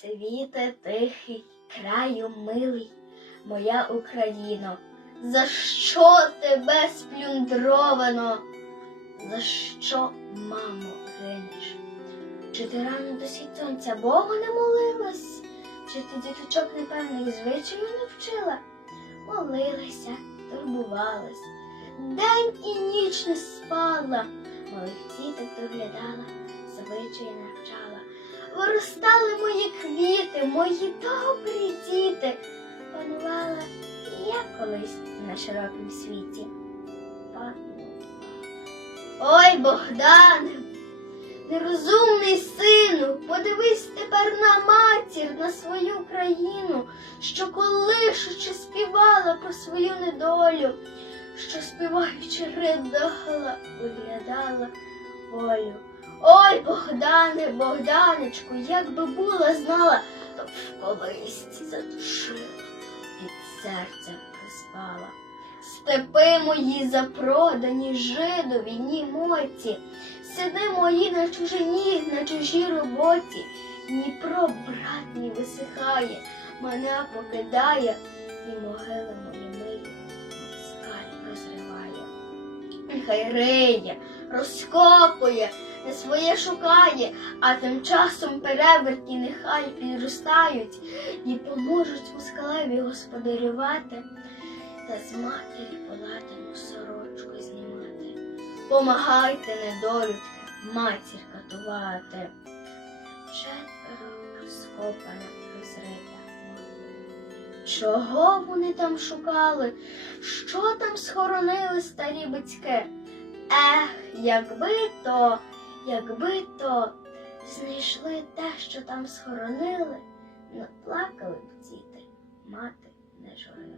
Світе тихий, краю милий, моя Україно, за що тебе сплюндровано? За що, мамо, гинеш? Чи ти рано до схід сонця Богу не молилась? Чи ти діточок непевних звичаїв не вчила? Молилася, турбувалась, день і ніч не спала, малих діток доглядала, звичаї навчала. Виростали мої квіти, мої добрі діти. Панувала я колись на широкім світі. Ой, Богдане, нерозумний сину, подивись тепер на матір, на свою країну, що колишучи співала про свою недолю, що співаючи ридала, виглядала волю. Ой, Богдане, Богданечку, як би була знала, то б в колисці задушила, під серцем приспала. Степи мої запродані жидові, німоті, сини мої на чужині, на чужій роботі. Дніпро, брат мій, висихає, мене покидає, і могили мої милі скаль розриває. Нехай риє, розкопує, не своє шукає, а тим часом переверті нехай підростають і поможуть москалеві господарювати та з матері полатану сорочку знімати. Помагайте, недолюдки, матір катувати. Четверо розкопана, розрита. Чого вони там шукали? Що там схоронили старі батьки? Ех, якби то, якби то знайшли те, що там схоронили, наплакали б діти, мати не журила.